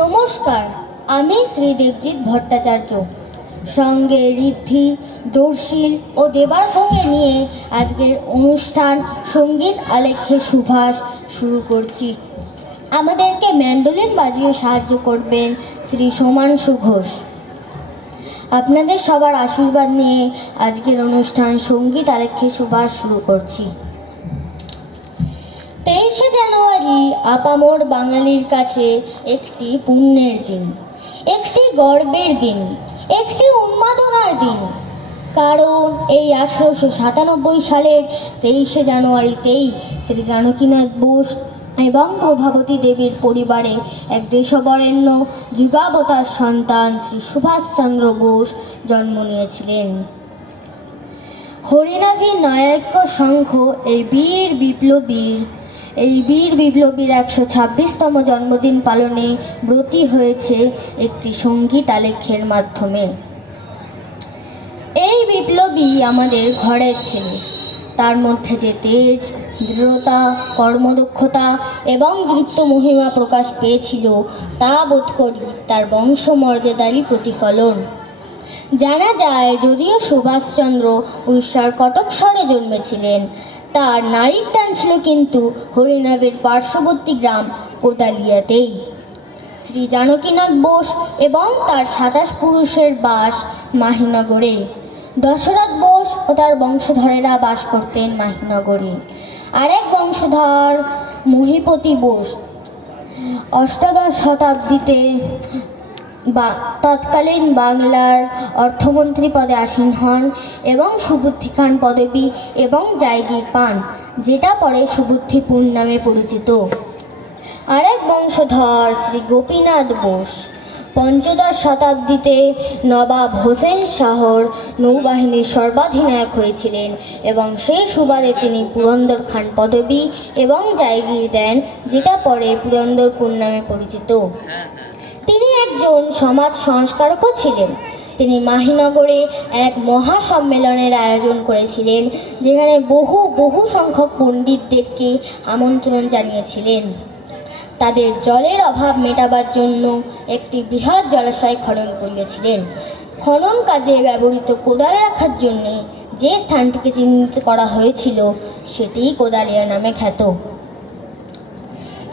নমস্কার, আমি শ্রী দেবজিৎ ভট্টাচার্য। সঙ্গে ঋদ্ধি, দর্শিল ও দেবার্ঘকে নিয়ে আজকের অনুষ্ঠান সঙ্গীত আলেখ্যে সুভাষ শুরু করছি। আমাদেরকে ম্যান্ডোলিন বাজিয়ে সাহায্য করবেন শ্রী সোমাংশু ঘোষ। আপনাদের সবার আশীর্বাদ নিয়ে আজকের অনুষ্ঠান সঙ্গীত আলেখ্যে সুভাষ শুরু করছি। 23শে জানুয়ারি আপামর বাঙালির কাছে একটি পুণ্যের দিন, একটি গর্বের দিন, একটি উন্মাদনার দিন। কারণ এই 1897 সালের 23শে জানুয়ারিতেই শ্রী জানকীনাথ বোস এবং প্রভাবতী দেবীর পরিবারে এক দেশবরেণ্য যুগাবতার সন্তান শ্রী সুভাষচন্দ্র বোস জন্ম নিয়েছিলেন। হরিনাভি নায়ক্য সংঘ এই বীর বিপ্লবীর 126তম জন্মদিন পালনে ব্রতী হয়েছে একটি সঙ্গীত আলেখ্যের মাধ্যমে। এই বিপ্লবী আমাদের ঘরের ছেলে, তার মধ্যে যে তেজ, দৃঢ়তা, কর্মদক্ষতা এবং দীপ্ত মহিমা প্রকাশ পেয়েছিল তা বোধ করি তার বংশমর্যাদারই প্রতিফলন। জানা যায়, যদিও সুভাষচন্দ্র উড়িষ্যার কটকস্বরে জন্মেছিলেন, তার নারীর টান ছিল কিন্তু হরিনাভের পার্শ্ববর্তী গ্রাম কোদালিয়াতেই। শ্রী জানকীনাথ বোস এবং তার 27 পুরুষের বাস মাহিনগরে। দশরথ বোস ও তার বংশধরেরা বাস করতেন মাহিনগরে। আরেক বংশধর মহিপতি বোস অষ্টাদশ শতাব্দীতে তৎকালীন বাংলার অর্থমন্ত্রী পদে আসীন হন এবং সুবুদ্ধি খান পদবী এবং জায়গির পান, যেটা পরে সুবুদ্ধিপুর নামে পরিচিত। আরেক বংশধর শ্রী গোপীনাথ বোস পঞ্চদশ শতাব্দীতে নবাব হোসেন শাহর নৌবাহিনীর সর্বাধিনায়ক হয়েছিলেন এবং সেই সুবাদে তিনি পুরন্দর খান পদবী এবং জায়গির দেন, যেটা পরে পুরন্দরপুর নামে পরিচিত। তিনি একজন সমাজ সংস্কারকও ছিলেন। তিনি মাহিনগরে এক মহাসম্মেলনের আয়োজন করেছিলেন, যেখানে বহু সংখ্যক পণ্ডিতদেরকে আমন্ত্রণ জানিয়েছিলেন। তাদের জলের অভাব মেটাবার জন্য একটি বৃহৎ জলাশয় খনন করিয়েছিলেন। খনন কাজে ব্যবহৃত কোদাল রাখার জন্য যে স্থানটিকে চিহ্নিত করা হয়েছিল সেটি কোদালিয়া নামে খ্যাত।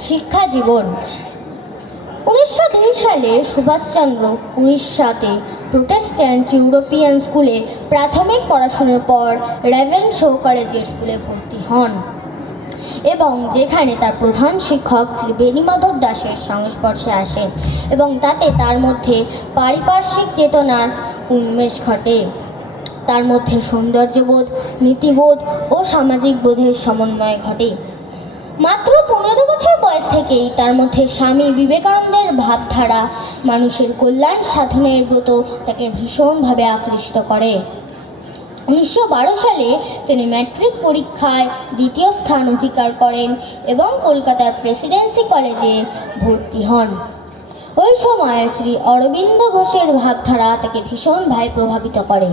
শিক্ষা জীবন। 1902 সালে সুভাষচন্দ্র উড়িষ্যাতে প্রোটেস্ট্যান্ট ইউরোপিয়ান স্কুলে প্রাথমিক পড়াশোনার পর রেভেনশা কলেজিয়েট স্কুলে ভর্তি হন এবং যেখানে তার প্রধান শিক্ষক শ্রী বেণীমাধব দাসের সংস্পর্শে আসেন এবং তাতে তার মধ্যে পারিপার্শ্বিক চেতনার উন্মেষ ঘটে। তার মধ্যে সৌন্দর্যবোধ, নীতিবোধ ও সামাজিক বোধের সমন্বয় ঘটে। মাত্র 15 বছর বয়স থেকেই তার মধ্যে স্বামী বিবেকানন্দের ভাবধারা, মানুষের কল্যাণ সাধনের ব্রত তাকে ভীষণভাবে আকৃষ্ট করে। 1912 সালে তিনি ম্যাট্রিক পরীক্ষায় দ্বিতীয় স্থান অধিকার করেন এবং কলকাতার প্রেসিডেন্সি কলেজে ভর্তি হন। ওই সময় শ্রী অরবিন্দ ঘোষের ভাবধারা তাকে ভীষণভাবে প্রভাবিত করে।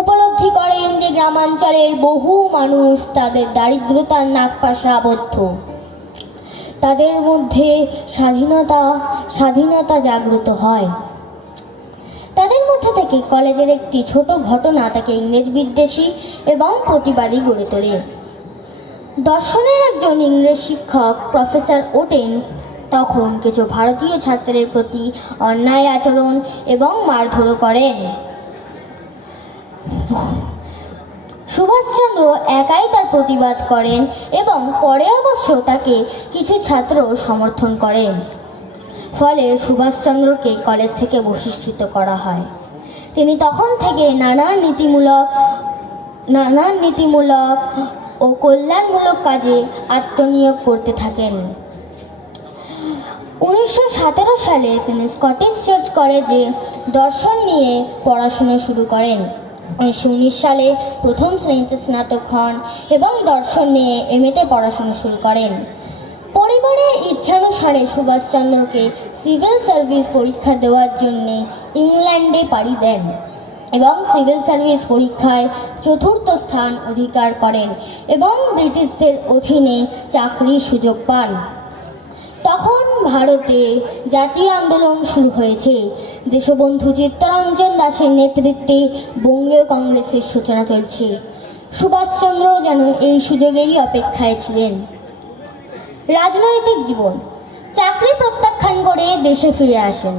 উপলব্ধি করেন যে গ্রামাঞ্চলের বহু মানুষ তাদের দারিদ্রতার নাগপাশে আবদ্ধ। তাদের মধ্যে স্বাধীনতা জাগ্রত হয়। তাদের মধ্যে থেকে কলেজের একটি ছোট ঘটনা তাকে ইংরেজ বিদ্বেষী এবং প্রতিবাদী গড়ে তোলে। দর্শনের একজন ইংরেজ শিক্ষক প্রফেসর ওটেন তখন কিছু ভারতীয় ছাত্রের প্রতি অন্যায় আচরণ এবং মারধরও করেন। সুভাষচন্দ্র একাই তার প্রতিবাদ করেন এবং পরে অবশ্য তাকে কিছু ছাত্র সমর্থন করেন। ফলে সুভাষচন্দ্রকে কলেজ থেকে বহিষ্কৃত করা হয়। তিনি তখন থেকে নানান নীতিমূলক ও কল্যাণমূলক কাজে আত্মনিয়োগ করতে থাকেন। 1917 সালে তিনি স্কটিশ চার্চ কলেজে দর্শন নিয়ে পড়াশোনা শুরু করেন। 1919 সালে প্রথম শ্রেণীতে স্নাতক হন এবং দর্শন নিয়ে এমএতে পড়াশোনা শুরু করেন। পরিবারের ইচ্ছানুসারে সুভাষচন্দ্রকে সিভিল সার্ভিস পরীক্ষা দেওয়ার জন্যে ইংল্যান্ডে পাড়ি দেন এবং সিভিল সার্ভিস পরীক্ষায় 4র্থ স্থান অধিকার করেন এবং ব্রিটিশদের অধীনে চাকরির সুযোগ পান। তখন ভারতে জাতীয় আন্দোলন শুরু হয়েছে। দেশবন্ধু চিত্তরঞ্জন দাসের নেতৃত্বে বঙ্গীয় কংগ্রেসের সূচনা চলছে। সুভাষচন্দ্র যেন এই সুযোগেরই অপেক্ষায় ছিলেন। রাজনৈতিক জীবন, চাকরি প্রত্যাখ্যান করে দেশে ফিরে আসেন।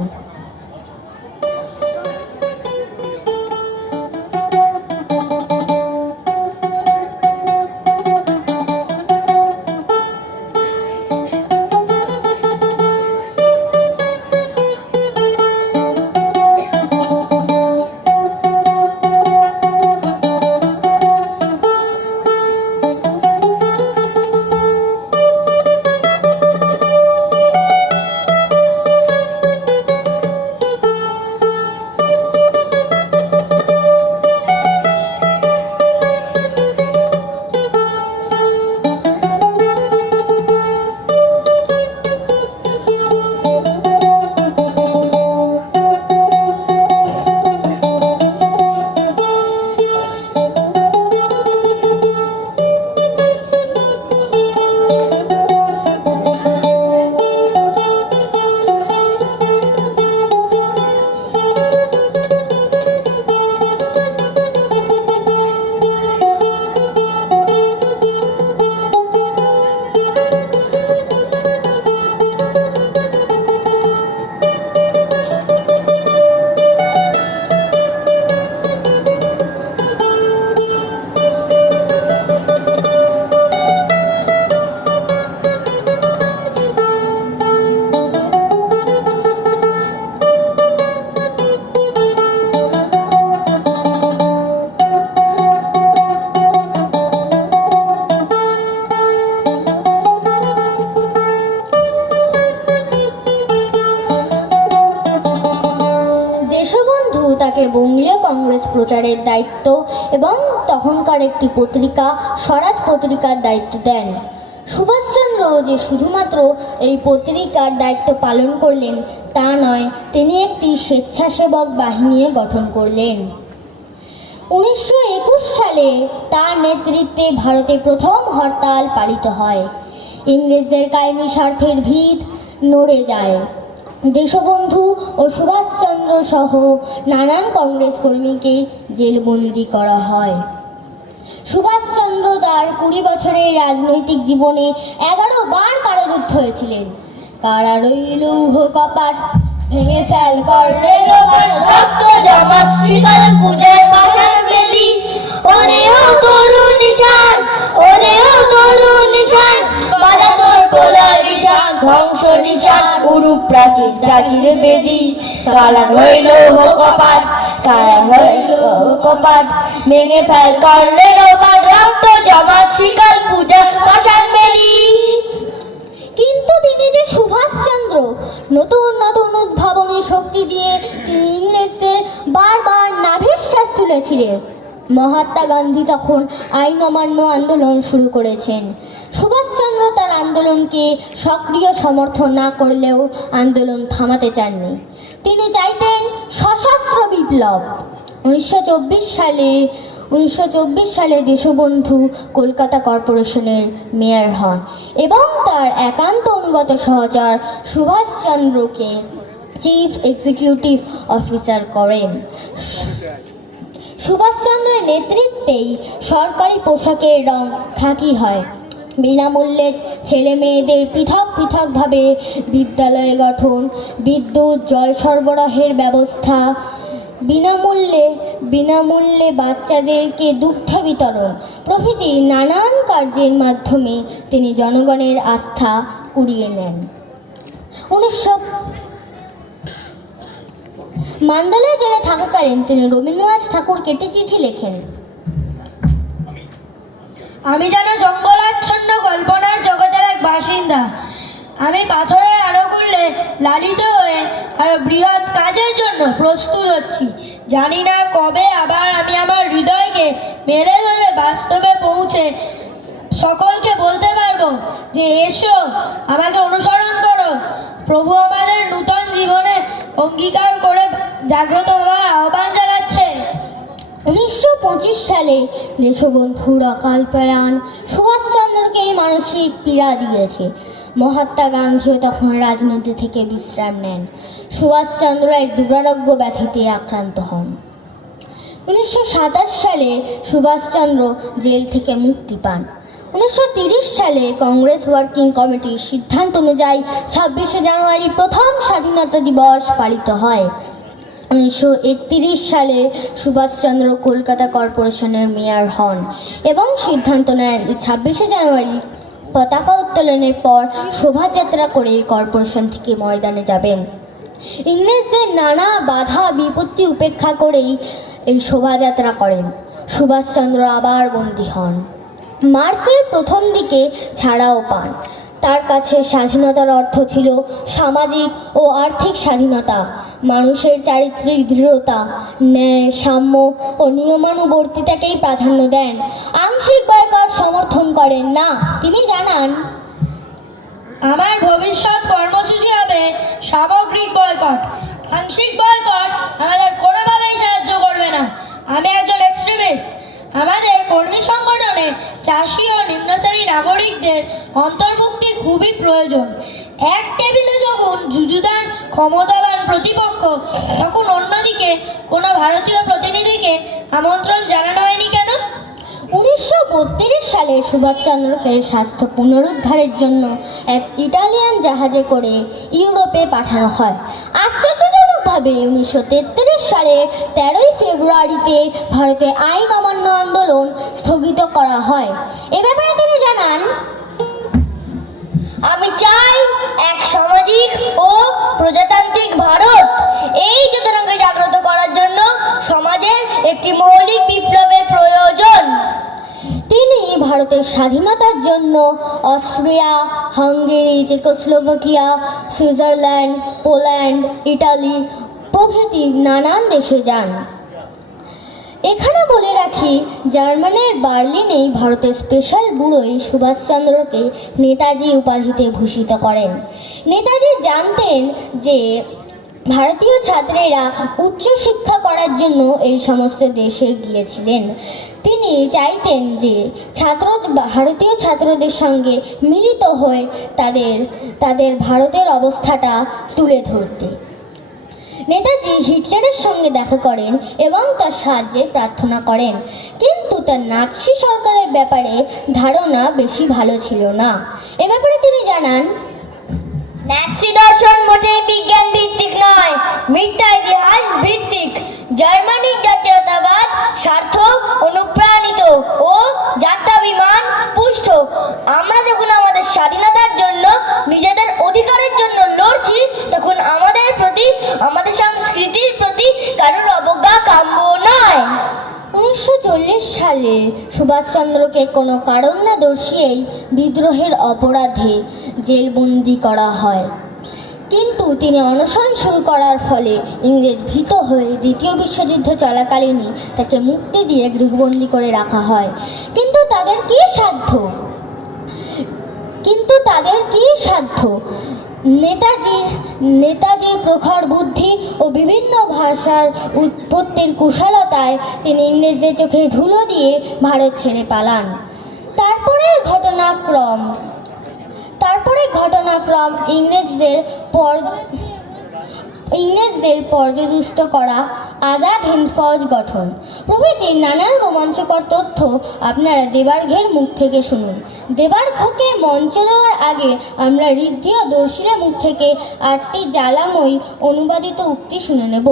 তাকে বঙ্গীয় কংগ্রেস প্রচারের দায়িত্ব এবং তখনকার একটি পত্রিকা স্বরাজ পত্রিকার দায়িত্ব দেন। সুভাষচন্দ্র যে শুধুমাত্র এই পত্রিকার দায়িত্ব পালন করলেন তা নয়, তিনি একটি স্বেচ্ছাসেবক বাহিনীও গঠন করলেন। 1921 সালে তার নেতৃত্বে ভারতে প্রথম হরতাল পালিত হয়। ইংরেজদের কায়েমি স্বার্থের ভিত নড়ে যায়। দেশবন্ধু ও সুভাষচন্দ্র সহ নানান কংগ্রেস কর্মীকে জেলবন্দি করা হয়। সুভাষচন্দ্র তার 20 বছরের রাজনৈতিক জীবনে 11 বার কারারুদ্ধ হয়েছিলেন। কারার লৌহ কপাট ভেঙে ফেল করে রক্ত জমাট শীতল পূজার পাষাণ বেদি, ওরে ও তরুণ নিশান, ওরে ও তরুণ নিশান, বাজা তোর প্রলয় বিশান, ধ্বংস নিশান উরু প্রাচীর প্রাচীর বেদি। কালা হইল কপাট, কালা হইল কপাট ভেঙে ফেল করে রক্ত জমাট শীতল পূজার পাষাণ বেদি। কিন্তু তিনি যে সুভাষচন্দ্র, নতুন নতুন উদ্ভাবনী শক্তি দিয়ে তিনি ইংরেজদের বারবার নাভিশ্বাস তুলেছিলেন। মহাত্মা গান্ধী তখন আইন অমান্য আন্দোলন শুরু করেছেন। সুভাষচন্দ্র তার আন্দোলনকে সক্রিয় সমর্থন না করলেও আন্দোলন থামাতে চাননি। তিনি চাইতেন সশস্ত্র বিপ্লব। 1924 সালে দেশবন্ধু কলকাতা কর্পোরেশনের মেয়র হন এবং তার একান্ত অনুগত সহচর সুভাষচন্দ্রকে চিফ এক্সিকিউটিভ অফিসার করেন। সুভাষচন্দ্রের নেতৃত্বেই সরকারি পোশাকের রং খাকি হয়। বিনামূল্যে ছেলে মেয়েদের পৃথক পৃথকভাবে বিদ্যালয় গঠন, বিদ্যুৎ জল সরবরাহের ব্যবস্থা, বিনামূল্যে বাচ্চাদেরকে দুগ্ধ বিতরণ প্রভৃতি নানান কার্যের মাধ্যমে তিনি জনগণের আস্থা কুড়িয়ে নেন। মান্দালয় জেলে থাকাকালীন তিনি রবীন্দ্রনাথ ঠাকুরকে একটি চিঠি লেখেন। আমি যেন জঙ্গলাচ্ছন্ন কল্পনার জগতের এক বাসিন্দা। আমি পাথরের আনুকূল্যে লালিত হয়ে আরো বৃহৎ কাজের জন্য প্রস্তুত হচ্ছি। জানি না কবে আবার আমি আমার হৃদয়কে মেরে ধরে বাস্তবে পৌঁছে সকলকে বলতে পারবো যে এসো, আমাকে অনুসরণ করো। প্রভু আমাদের নূতন জীবনে অঙ্গীকার করে জাগ্রত হওয়ার আহ্বান জানাচ্ছে। 1925 সালে দেশবন্ধুর অকাল প্রয়াণ সুভাষচন্দ্রকে মানসিক পীড়া দিয়েছে। মহাত্মা গান্ধীও তখন রাজনীতি থেকে বিশ্রাম নেন। সুভাষচন্দ্র এক দুরারোগ্য ব্যাধিতে আক্রান্ত হন। 1927 সালে সুভাষচন্দ্র জেল থেকে মুক্তি পান। 1930 সালে কংগ্রেস ওয়ার্কিং কমিটির সিদ্ধান্ত অনুযায়ী 26শে জানুয়ারি প্রথম স্বাধীনতা দিবস পালিত হয়। 1931 সালে সুভাষচন্দ্র কলকাতা কর্পোরেশনের মেয়র হন এবং সিদ্ধান্ত নেন 26শে জানুয়ারি পতাকা উত্তোলনের পর শোভাযাত্রা করে কর্পোরেশন থেকে ময়দানে যাবেন। ইংরেজদের নানা বাধা বিপত্তি উপেক্ষা করেই এই শোভাযাত্রা করেন। সুভাষচন্দ্র আবার বন্দী হন। মার্চের প্রথম দিকে ছাড়াও পান। তার কাছে স্বাধীনতার অর্থ ছিল সামাজিক ও আর্থিক স্বাধীনতা, মানুষের চারিত্রিক দৃঢ়তা, ন্যায়, সাম্য ও নিয়মানুবর্তিতাকেই প্রাধান্য দেন। আংশিক বয়কট সমর্থন করেন না। তিনি জানান, আমার ভবিষ্যৎ কর্মসূচি হবে সামগ্রিক বয়কট। আংশিক বয়কট আমাদের কোনোভাবেই সাহায্য করবে না। আমি একজন এক্সট্রিমিস্ট। আমাদের কর্মী সংগঠনে চাষি ও নিম্নশ্রেণী নাগরিকদের অন্তর্ভুক্তি খুবই প্রয়োজন। এক টেবিলে যখন যুযুধান ক্ষমতাবান প্রতিপক্ষ, তখন অন্যদিকে কোনো ভারতীয় প্রতিনিধিকে আমন্ত্রণ জানানো হয়নি কেন? 1932 সালে সুভাষচন্দ্রকে স্বাস্থ্য পুনরুদ্ধারের জন্য এক ইটালিয়ান জাহাজে করে ইউরোপে পাঠানো হয়। আশ্চর্যজনকভাবে 1933 সালের 13 ফেব্রুয়ারিতে ভারতে আইন অমান্য আন্দোলন স্থগিত করা হয়। এ ব্যাপারে তিনি জানান, আমি চাই এক সামাজিক ও প্রজাতান্ত্রিক ভারত। এই চেতনাকে জাগ্রত করার জন্য সমাজের একটি মৌলিক বিপ্লবের প্রয়োজন। তিনি ভারতের স্বাধীনতার জন্য Austria, Hungary, Czechoslovakia, Switzerland, Poland, Italy প্রভৃতি নানান দেশে যান। এখানে বলে রাখি, জার্মানির বার্লিনেই ভারতের স্পেশাল ব্যুরোই সুভাষচন্দ্রকে নেতাজি উপাধিতে ভূষিত করেন। নেতাজি জানতেন যে ভারতীয় ছাত্রেরা উচ্চশিক্ষা করার জন্য এই সমস্ত দেশে গিয়েছিলেন। তিনি চাইতেন যে ভারতীয় ছাত্রদের সঙ্গে মিলিত হয়ে তাদের ভারতের অবস্থাটা তুলে ধরতে। নেতাজি হিটলারের সঙ্গে দেখা করেন এবং তার সাহায্যে প্রার্থনা করেন, কিন্তু তার নাৎসি সরকারের ব্যাপারে ধারণা বেশি ভালো ছিল না। এ ব্যাপারে তিনি জানান, ন্যাৎসি দর্শন মোটেই বিজ্ঞান ভিত্তিক নয়, মিথ্যা ইতিহাস ভিত্তিক। জার্মানির জাতীয়তাবাদ স্বার্থ অনুপ্রাণিত ও জাত্যাভিমান পুষ্ট। আমরা যখন আমাদের স্বাধীনতার জন্য, নিজেদের অধিকারের জন্য লড়ছি, তখন আমাদের প্রতি, আমাদের সংস্কৃতির প্রতি কারোর অবজ্ঞা কাম্য নয়। 1940 সালে সুভাষচন্দ্রকে কোনো কারণ না দর্শিয়েই বিদ্রোহের অপরাধে জেলবন্দি করা হয়, কিন্তু তিনি অনশন শুরু করার ফলে ইংরেজ ভীত হয়ে দ্বিতীয় বিশ্বযুদ্ধ চলাকালীনই তাকে মুক্তি দিয়ে গৃহবন্দী করে রাখা হয়। কিন্তু তাদের কি সাধ্য? নেতাজির প্রখর বুদ্ধি ও বিভিন্ন ভাষার উৎপত্তির কুশলতায় তিনি ইংরেজদের চোখে ধুলো দিয়ে ভারত ছেড়ে পালান। তারপরে ঘটনাক্রম ইংরেজদের পর্যদুস্ত করা, আজাদ হিন্দ ফৌজ গঠন প্রভৃতি নানান রোমাঞ্চকর তথ্য আপনারা দেবার্ঘের মুখ থেকে শুনুন। দেবার্ঘকে মঞ্চ দেওয়ার আগে আমরা ঋদ্ধি ও দর্শিলের মুখ থেকে 8টি জ্বালাময়ী অনুবাদিত উক্তি শুনে নেব।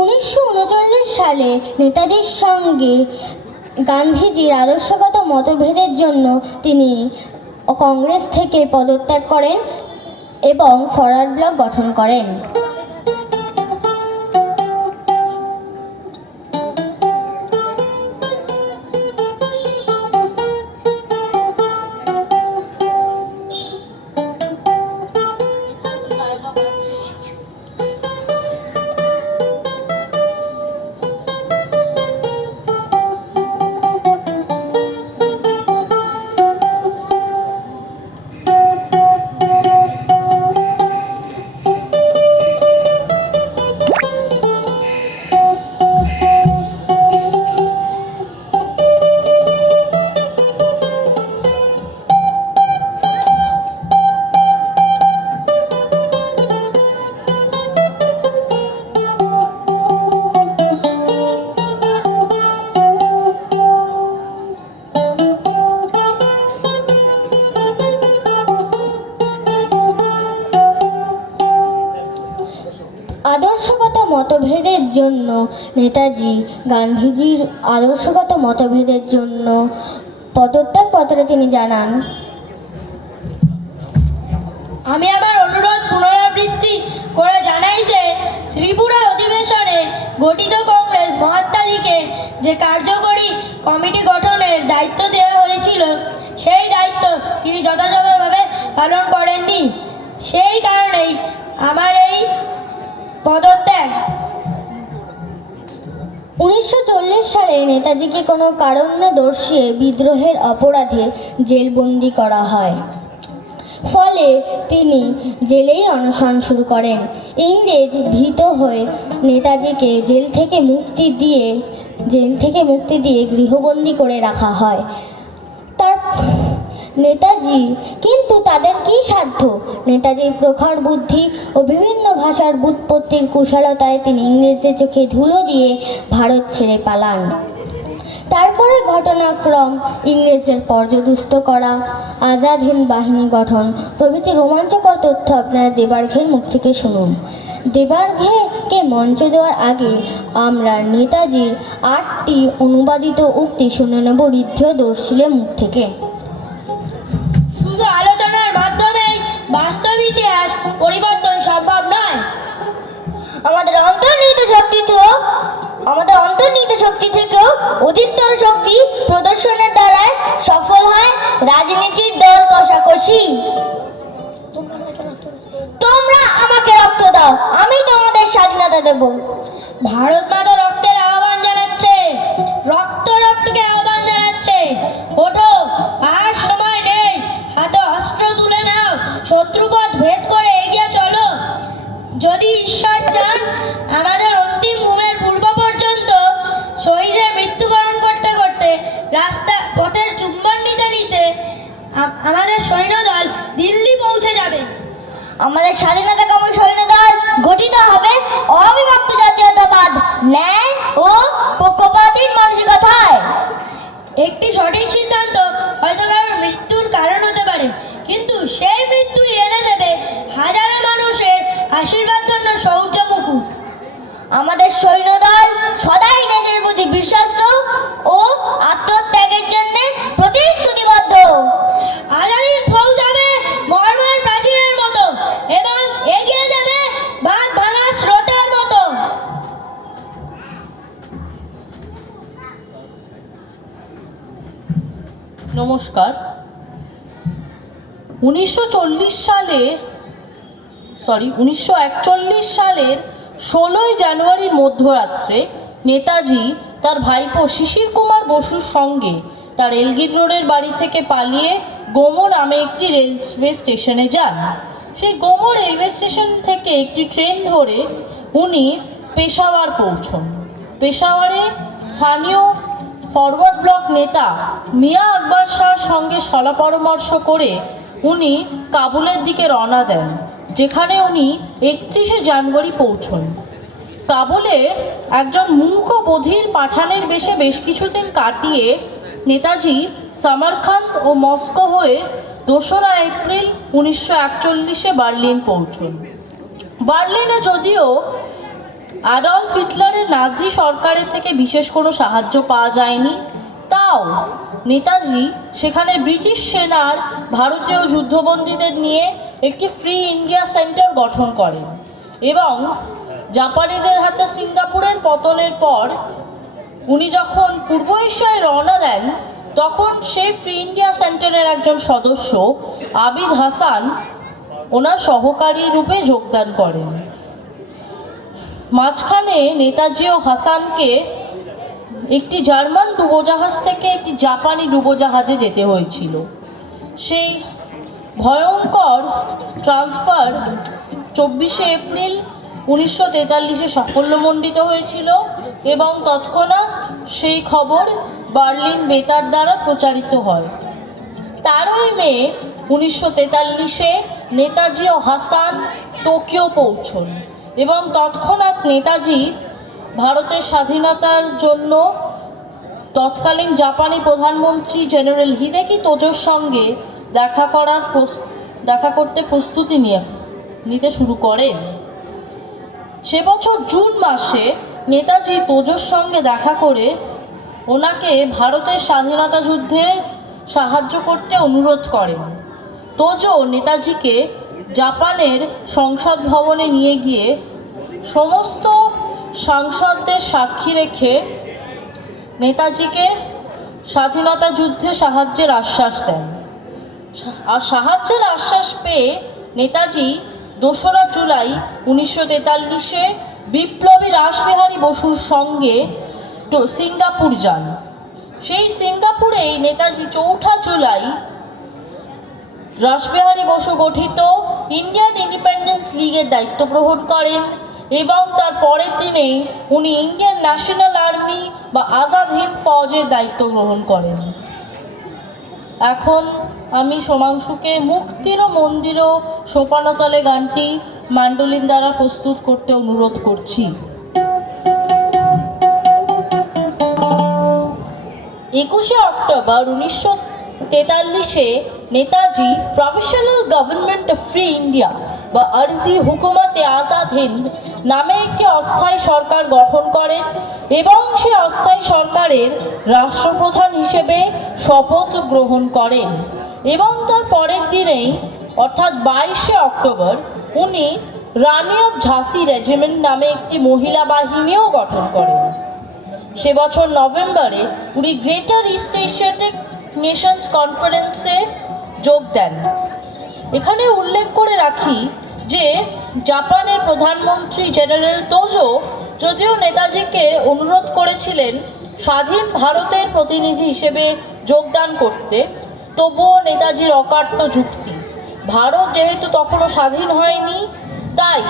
1939 সালে নেতাজির সঙ্গে গান্ধীজির আদর্শগত মতভেদের জন্য তিনি কংগ্রেস থেকে পদত্যাগ করেন এবং ফরওয়ার্ড ব্লক গঠন করেন। আদর্শগত মতভেদের জন্য নেতাজি গান্ধীজির আদর্শগত মতভেদের জন্য পদত্যাগপত্রে তিনি জানান, আমি আমার অনুরোধ পুনরাবৃত্তি করে জানাই যে ত্রিপুরা অধিবেশনে গঠিত কংগ্রেস মহাত্মাজিকে যে কার্যকরী কমিটি গঠনের দায়িত্ব দেওয়া হয়েছিল সেই দায়িত্ব তিনি যথাযথভাবে পালন করেননি। সেই কারণেই আমার এই পদত্যাগ। 1940 সালে নেতাজিকে কোনো কারণ না দর্শিয়ে বিদ্রোহের অপরাধে জেলবন্দি করা হয়। ফলে তিনি জেলেই অনশন শুরু করেন। ইংরেজ ভীত হয়ে নেতাজিকে জেল থেকে মুক্তি দিয়ে গৃহবন্দী করে রাখা হয়। কিন্তু তাদের কি সাধ্য? নেতাজির প্রখর বুদ্ধি ও বিভিন্ন ভাষার ব্যুৎপত্তির কুশলতায় তিনি ইংরেজদের চোখে ধুলো দিয়ে ভারত ছেড়ে পালান। তারপরে ঘটনাক্রম ইংরেজদের পর্যদুস্ত করা, আজাদ হিন্দ বাহিনী গঠন প্রভৃতি রোমাঞ্চকর তথ্য আপনারা দেবার্ঘের মুখ থেকে শুনুন। দেবার্ঘেকে মঞ্চ দেওয়ার আগে আমরা নেতাজির 8টি অনুবাদিত উক্তি শুনে নেব ঋদ্ধদর্শীলের মুখ থেকে। শুধু আলোচনার মাধ্যমেই বাস্তব ইতিহাস পরিবর্তন সম্ভব নয়। আমাদের অন্তর্নিহিত শক্তি থেকেও অধিকতর শক্তি প্রদর্শনের দ্বারাই সফল হয় রাজনীতির দল কষাকষি। তোমরা আমাকে রক্ত দাও, আমি তোমাদের স্বাধীনতা দেব। ভারত মাতা রক্তের আহ্বান জানাচ্ছে, রক্তকে আহ্বান জানাচ্ছে। ওঠো, আর সময় নেই, হাতে অস্ত্র তুলে নাও, শত্রুপথ ভেদ করে এগিয়ে চলো। যদি ঈশ্বর চান আমাদের অন্তিম ঘুমের পূর্ব পর্যন্ত শহীদের মৃত্যুবরণ করতে করতে পথের চুম্বন নিতে আমাদের সৈন্যদল দিল্লি পৌঁছে যাবে। আমাদের স্বাধীনতাকামী সৈন্যদল গঠিত হবে অবিভক্ত জাতীয়তাবাদ, ন্যায় ও পক্ষপাতহীন মানসিকতায়। একটি সঠিক সিদ্ধান্ত হয়তো কারোর মৃত্যুর কারণ হতে পারে, কিন্তু সেই মৃত্যুই এনে দেবে হাজারো মানুষের আশীর্বাদ ধন্য শৌর্য মুকুট। আমাদের সৈন্যদল সদাই দেশের প্রতি বিশ্বস্ত ও আত্মত্যাগের জন্য প্রতিশ্রুতিবদ্ধ। আজাদির ফৌজ হবে মর্মর প্রাচীরের মতো এবং এগিয়ে যাবে বাঁধ ভাঙা স্রোতের মতো। নমস্কার। 1941 সালের 16ই জানুয়ারির মধ্যরাত্রে নেতাজি তার ভাইপো শিশির কুমার বসুর সঙ্গে তার এলগিন রোডের বাড়ি থেকে পালিয়ে গোমো নামে একটি রেলওয়ে স্টেশনে যান। সেই গোমো রেলওয়ে স্টেশন থেকে একটি ট্রেন ধরে উনি পেশাওয়ার পৌঁছন। পেশাওয়ারে স্থানীয় ফরওয়ার্ড ব্লক নেতা মিয়া আকবর শাহর সঙ্গে সলা পরামর্শ করে উনি কাবুলের দিকে রওনা দেন, যেখানে উনি 31শে জানুয়ারি পৌঁছন। কাবুলে একজন মূক ও বধির পাঠানের বেশে বেশ কিছুদিন কাটিয়ে নেতাজি সামারকান্দ ও মস্কো হয়ে 2রা এপ্রিল 1941-এ বার্লিন পৌঁছন। বার্লিনে যদিও অ্যাডলফ হিটলারের নাজি সরকারের থেকে বিশেষ কোনো সাহায্য পাওয়া যায়নি, তাও নেতাজি সেখানে ব্রিটিশ সেনার ভারতীয় যুদ্ধবন্দীদের নিয়ে একটি ফ্রি ইন্ডিয়া সেন্টার গঠন করেন এবং জাপানিদের হাতে সিঙ্গাপুরের পতনের পর উনি যখন পূর্ব এশিয়ায় রওনা দেন তখন সেই ফ্রি ইন্ডিয়া সেন্টারের একজন সদস্য আবিদ হাসান ওনার সহকারী রূপে যোগদান করেন। মাঝখানে নেতাজি ও হাসানকে একটি জার্মান ডুবোজাহাজ থেকে একটি জাপানি ডুবোজাহাজে যেতে হয়েছিল। সেই ভয়ঙ্কর ট্রান্সফার 24শে এপ্রিল 1943-এ সাফল্যমণ্ডিত হয়েছিল এবং তৎক্ষণাৎ সেই খবর বার্লিন বেতার দ্বারা প্রচারিত হয়। 13ই মে 1943-এ নেতাজি ও হাসান টোকিও পৌঁছন এবং তৎক্ষণাৎ নেতাজি ভারতের স্বাধীনতার জন্য তৎকালীন জাপানি প্রধানমন্ত্রী জেনারেল হিদেকি তোজোর সঙ্গে দেখা করতে প্রস্তুতি নিতে শুরু করেন। সে বছর জুন মাসে নেতাজি তোজোর সঙ্গে দেখা করে ওনাকে ভারতের স্বাধীনতা যুদ্ধে সাহায্য করতে অনুরোধ করেন। তোজো নেতাজিকে জাপানের সংসদ ভবনে নিয়ে গিয়ে সমস্ত সাংসদদের সাক্ষী রেখে নেতাজিকে স্বাধীনতা যুদ্ধে সাহায্যের আশ্বাস দেন। আর সাহায্যের আশ্বাস পেয়ে নেতাজি 2রা জুলাই 1943-এ বিপ্লবী রাসবিহারী বসুর সঙ্গে সিঙ্গাপুর যান। সেই সিঙ্গাপুরেই নেতাজি 4ঠা জুলাই রাসবিহারী বসু গঠিত ইন্ডিয়ান ইন্ডিপেন্ডেন্স লীগের দায়িত্ব গ্রহণ করেন এবং তার পরের দিনেই উনি ইন্ডিয়ান ন্যাশনাল আর্মি বা আজাদ হিন্দ ফৌজের দায়িত্ব গ্রহণ করেন। এখন আমি সোমাংশুকে মুক্তির মন্দির সোপানতলে গানটি ম্যান্ডোলিন দ্বারা প্রস্তুত করতে অনুরোধ করছি। 21শে অক্টোবর 1943-এ Netaji provisional government of free India বা আরজি হুকুমতে আজাদ হিন্দ নামে একটি অস্থায়ী সরকার গঠন করেন এবং সেই অস্থায়ী সরকারের রাষ্ট্রপ্রধান হিসেবে শপথ গ্রহণ করেন এবং তার পরের দিনেই অর্থাৎ 22শে অক্টোবর উনি রানী অফ ঝাঁসি রেজিমেন্ট নামে একটি মহিলা বাহিনীও গঠন করেন। সে বছর নভেম্বরে উনি গ্রেটার ইস্ট এশিয়াটিক নেশনস কনফারেন্সে যোগ দেন। এখানে উল্লেখ করে রাখি যে জাপানের প্রধানমন্ত্রী জেনারেল তোজো যদিও নেতাজিকে অনুরোধ করেছিলেন স্বাধীন ভারতের প্রতিনিধি হিসেবে যোগদান করতে, তবুও নেতাজির অকাট্য যুক্তি, ভারত যেহেতু তখনও স্বাধীন হয়নি তাই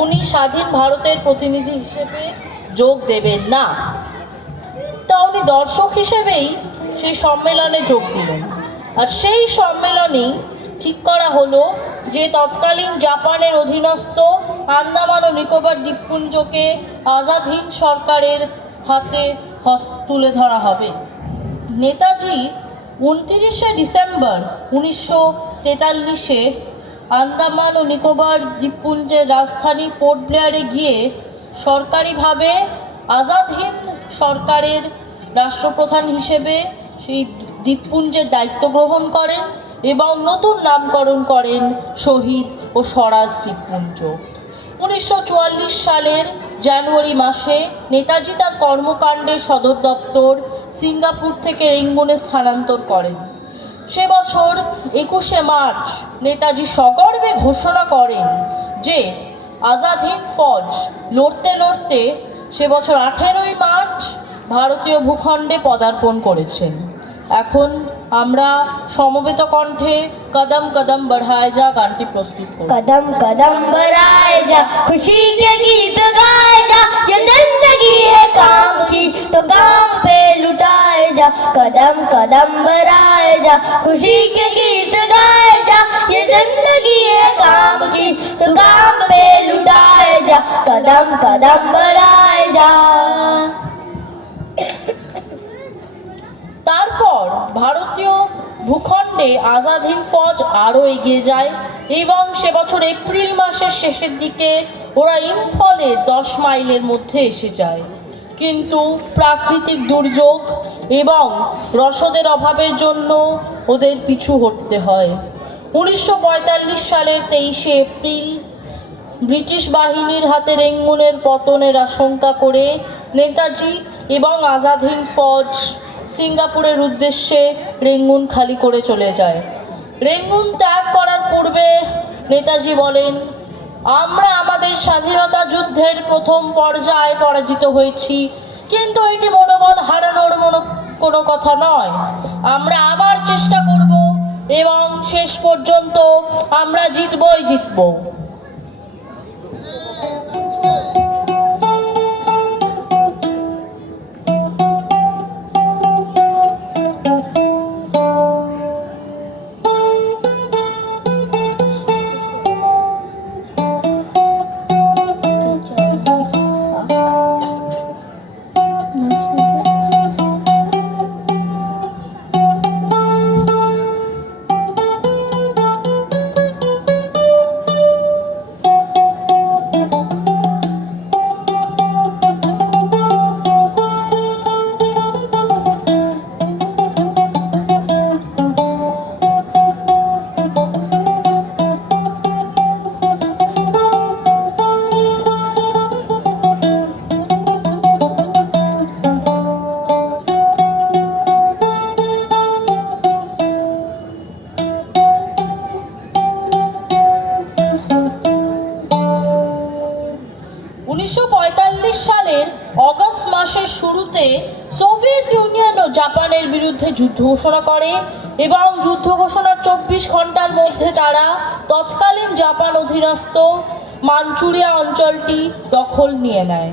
উনি স্বাধীন ভারতের প্রতিনিধি হিসেবে যোগ দেবেন না, তা উনি দর্শক হিসেবেই সেই সম্মেলনে যোগ দিলেন। আর সেই সম্মেলনেই ঠিক করা হলো যে তৎকালীন জাপানের অধীনস্থ আন্দামান ও নিকোবর দ্বীপপুঞ্জকে আজাদ হিন্দ সরকারের হাতে তুলে ধরা হবে। নেতাজি 29শে ডিসেম্বর 1943-এ আন্দামান ও নিকোবর দ্বীপপুঞ্জের রাজধানী পোর্ট ব্লেয়ারে গিয়ে সরকারিভাবে আজাদ হিন্দ সরকারের রাষ্ট্রপ্রধান হিসেবে সেই দ্বীপপুঞ্জের দায়িত্ব গ্রহণ করেন এবং নতুন নামকরণ করেন শহীদ ও স্বরাজ দ্বীপপুঞ্জ। 1944 সালের জানুয়ারি মাসে নেতাজি তার কর্মকাণ্ডের সদর দপ্তর সিঙ্গাপুর থেকে রেঙ্গুনে স্থানান্তর করেন। সে বছর 21শে মার্চ নেতাজি সগর্বে ঘোষণা করেন যে আজাদ হিন্দ ফৌজ লড়তে লড়তে সে বছর 18ই মার্চ ভারতীয় ভূখণ্ডে পদার্পণ করেছেন। এখন আমরা সমবেত কণ্ঠে কদম কদম बढ़ाए जा গানটি প্রস্তুত করব। कदम कदम बढ़ाए जा खुशी के गीत गाए जा, ये जिंदगी है काम की तो काम पे लुटाए जा। कदम कदम बढ़ाए जा खुशी के गीत गाए जा, ये जिंदगी है काम की तो काम पे लुटाए जा। कदम कदम बढ़ाए जा। তারপর ভারতীয় ভূখণ্ডে আজাদ হিন্দ ফৌজ আরও এগিয়ে যায় এবং সে বছর এপ্রিল মাসের শেষের দিকে ওরা ইম্ফলের 10 মাইলের মধ্যে এসে যায়, কিন্তু প্রাকৃতিক দুর্যোগ এবং রসদের অভাবের জন্য ওদের পিছু হটতে হয়। 1945 সালের 23শে এপ্রিল ব্রিটিশ বাহিনীর হাতে রেঙ্গুনের পতনের আশঙ্কা করে নেতাজি এবং আজাদ হিন্দ ফৌজ সিঙ্গাপুরের উদ্দেশ্যে রেঙ্গুন খালি করে চলে যায়। রেঙ্গুন ত্যাগ করার পূর্বে নেতাজি বলেন, আমরা আমাদের স্বাধীনতা যুদ্ধের প্রথম পর্যায়ে পরাজিত হয়েছি, কিন্তু এটি মনোবল হারানোর কোনো কথা নয়। আমরা আবার চেষ্টা করব এবং শেষ পর্যন্ত আমরা জিতবই জিতব। 1945 সালের অগস্ট মাসের শুরুতে সোভিয়েত ইউনিয়ন ও জাপানের বিরুদ্ধে যুদ্ধ ঘোষণা করে এবং যুদ্ধ ঘোষণার 24 ঘন্টার মধ্যে তারা তৎকালীন জাপান অধীনস্থ মাঞ্চুরিয়া অঞ্চলটি দখল নিয়ে নেয়।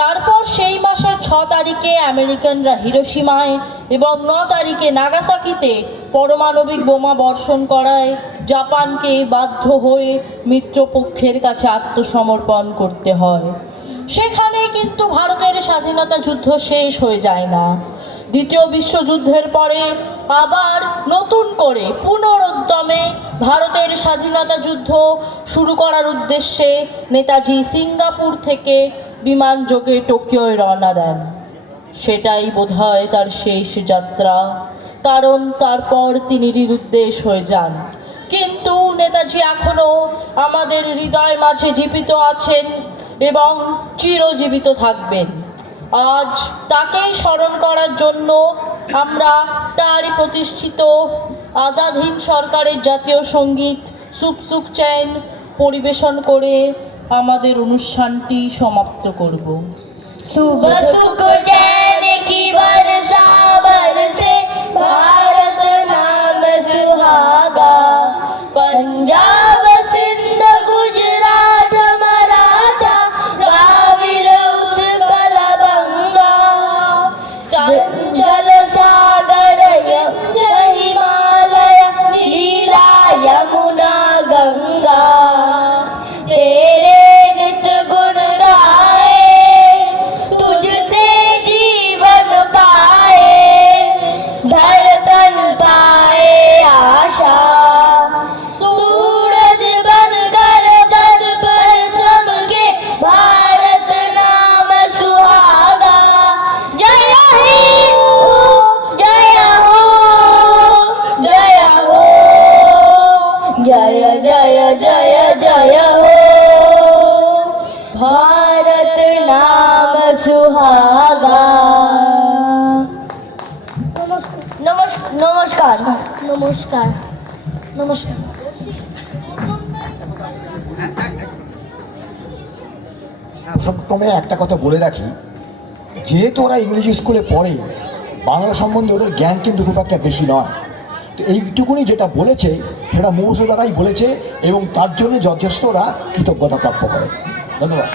তারপর সেই মাসের 6 তারিখে আমেরিকানরা হিরোশিমায় এবং 9 তারিখে নাগাসাকিতে পারমাণবিক বোমা বর্ষণ করায় জাপানকে বাধ্য হয়ে মিত্রপক্ষের কাছে আত্মসমর্পণ করতে হয়। সেখানে কিন্তু ভারতের স্বাধীনতা যুদ্ধ শেষ হয়ে যায় না। দ্বিতীয় বিশ্বযুদ্ধের পরে আবার নতুন করে পুনরুদ্যমে ভারতের স্বাধীনতা যুদ্ধ শুরু করার উদ্দেশ্যে নেতাজি সিঙ্গাপুর থেকে বিমান যোগে টোকিওয় রওনা দেন। সেটাই বোধহয় তার শেষ যাত্রা, কারণ তারপর তিনি নিরুদ্দেশ হয়ে যান। কিন্তু নেতাজি এখনও আমাদের হৃদয় মাঝে জীবিত আছেন এবং চিরজীবিত থাকবেন। আজ তাকেই স্মরণ করার জন্য আমরা তারই প্রতিষ্ঠিত আজাদ হিন্দ সরকারের জাতীয় সঙ্গীত সুপ সুপ চैन পরিবেশন করে আমাদের অনুষ্ঠানটি সমাপ্ত করব। सुबह सुख चैन की वर्षा बरसे भारत नाम सुहागा, पंजाब सिंध गुजरात मराठा द्राविड़ उत्कल बंगा, चंचल सागर यमुना हिमालय नीला यमुना गंगा, तेरे नित गुण गाए तुझसे जीवन पाए, धड़कन पाए आशा, सूरज बनकर जल पर चमके भारत नाम सुहागा। जय हो जय हो जय हो, जय जय जय जय हो, भारत नाम सुहागा। नमस्कार। নমস্কার নমস্কার। প্রসঙ্গক্রমে একটা কথা বলে রাখি, যেহেতু ওরা ইংরেজি স্কুলে পড়ে, বাংলা সম্বন্ধে ওদের জ্ঞান কিন্তু খুব একটা বেশি নয়। তো এইটুকুনি যেটা বলেছে সেটা মুখস্থ দ্বারাই বলেছে এবং তার জন্য যথেষ্ট ওরা কৃতজ্ঞতা প্রাপ্য করে। ধন্যবাদ।